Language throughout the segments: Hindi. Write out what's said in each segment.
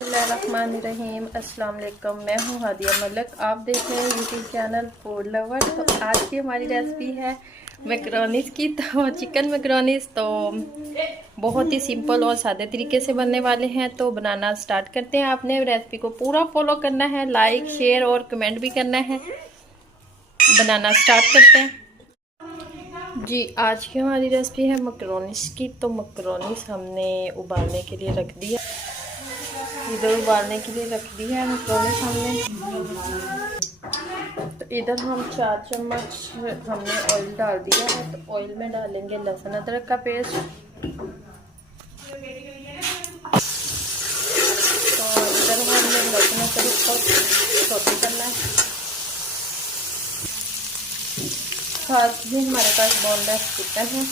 बिस्मिल्लाहिर्रहमानिर्रहीम। अस्सलाम वालेकुम। मैं हूँ हादिया मलिक, आप देख रहे हैं यूट्यूब चैनल फूड लवर। तो आज की हमारी रेसिपी है मैकरोनीज़ की। तो चिकन मैकरोनीज़ तो बहुत ही सिंपल और सादे तरीके से बनने वाले हैं। तो बनाना स्टार्ट करते हैं। आपने रेसिपी को पूरा फॉलो करना है, लाइक शेयर और कमेंट भी करना है। बनाना स्टार्ट करते हैं जी। आज की हमारी रेसिपी है मैकरोनीज़ की। तो मैकरोनीज़ हमने उबालने के लिए रख दिया, इधर उबालने के लिए रख दी है मैकरोनीज़ हमने। तो इधर हम 4 चम्मच हमने ऑयल डाल दिया है। तो ऑयल में डालेंगे लहसुन अदरक का पेस्ट। तो इधर हमने लहसुन अदरक को सौते करना है। साथ ही हमारे पास बोनलेस चिकन है,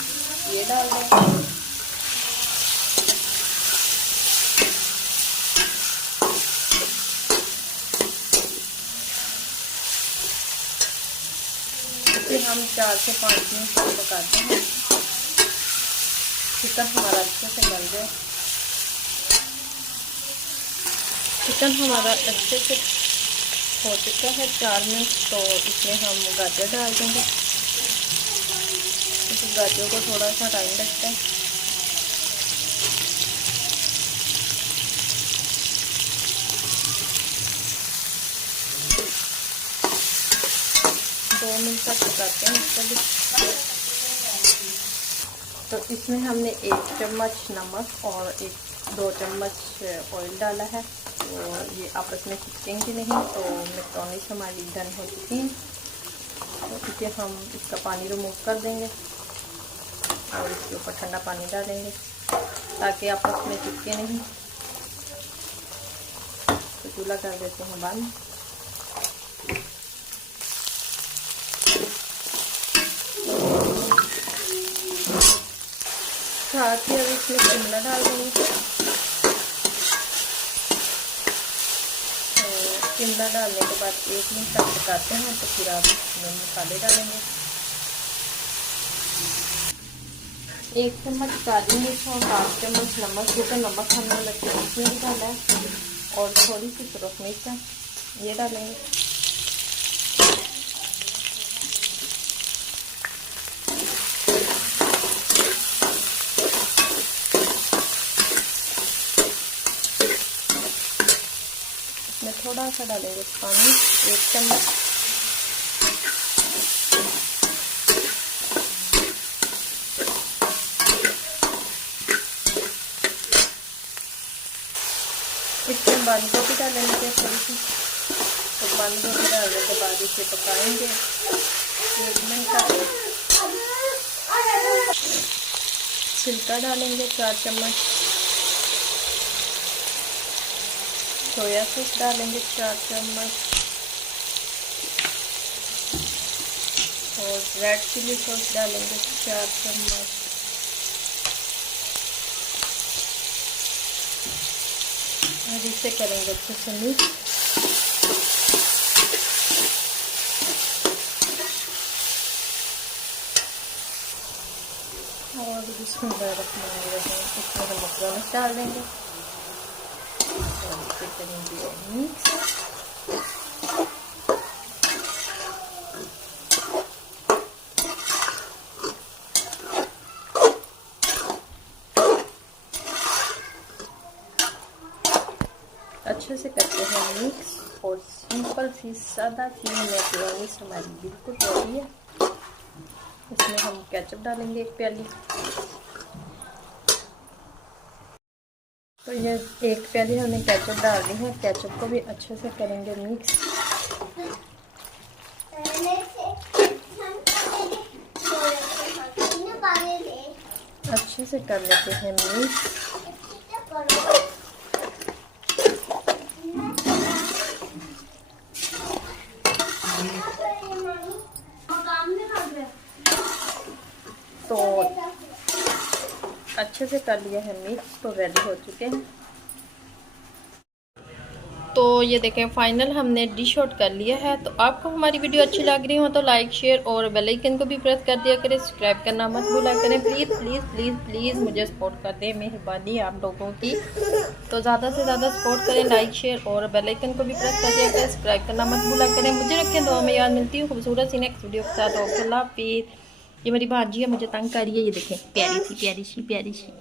ये डाल देंगे। इसे हम 4 से 5 मिनट तक पकाते हैं। चिकन हमारा अच्छे से गल जाए। चिकन हमारा अच्छे से हो चुका है 4 मिनट। तो इसमें हम गाजर डाल देंगे। तो गाजर को थोड़ा सा टाइम लगता है। दो मिनट तक पकाते हैं इसको भी। तो इसमें हमने 1 चम्मच नमक और 2 चम्मच ऑयल डाला है। तो ये आपस में चिपकेंगे नहीं। तो मैकरोनीज़ हमारी डन हो चुकी हैं। तो इसे हम इसका पानी रिमूव कर देंगे और इसके ऊपर ठंडा पानी डालेंगे ताकि आपस में चिपके नहीं। तो चूल्हा कर देते हैं बंद। साथ ही अब इसमें शिमला डाल देंगे। तो शिमला डालने के बाद 1 मिनट तक पकाते हैं। तो फिर आप इसमें मसाले डालेंगे। 1 चम्मच काली मिर्च और 5 चम्मच नमक। ये तो नमक हमने मिर्च में भी डाला है और थोड़ी सी सुरख मिर्च है, ये डालेंगे। इसमें थोड़ा सा डालेंगे पानी, 1 चम्मच। इसमें बंद गोभी डालेंगे थोड़ी सी। तो बंद गोभी डालने के बाद इसे पकाएंगे 1 मिनट तक। छिलका डालेंगे 4 चम्मच। सोया सॉस डालेंगे 4 चम्मच और रेड चिली सॉस डालेंगे 4 चम्मच। और इसे करेंगे अच्छे से मिक्स। और इसमें हम मैकरोनीज़ डाल देंगे और इसे करेंगे मिक्स। अच्छे से करते हैं मिक्स। और सिंपल सी सादा सी मैकरोनीज़ हमारी बिल्कुल रेडी है। इसमें हम केचप डालेंगे 1 प्याली। तो ये 1 प्याली हमने केचप डाल दी है। केचप को भी अच्छे से करेंगे मिक्स। अच्छे से कर लेते हैं मिक्स। तो अच्छे से कर लिया है मिक्स। तो रेडी हो चुके हैं। तो ये देखें फाइनल हमने डिश आउट कर लिया है। तो आपको हमारी वीडियो अच्छी लग रही हो तो लाइक शेयर और बेल आइकन को भी प्रेस कर दिया करें। सब्सक्राइब करना मत भूला करें। प्लीज़ प्लीज़ प्लीज़ प्लीज़ मुझे सपोर्ट कर दें, मेहरबानी आप लोगों की। तो ज़्यादा से ज़्यादा सपोर्ट करें, लाइक शेयर और बेल आइकन को भी प्रेस कर दिया करें। सब्सक्राइब करना मत भूला करें। मुझे रखें दुआ में याद। मिलती हूँ खूबसूरत सी नेक्स्ट वीडियो के साथ। ओके अल्लाह हाफिज़। ये मेरी भांजी है, मुझे तंग कर रही है। ये देखें प्यारी सी प्यारी सी प्यारी सी।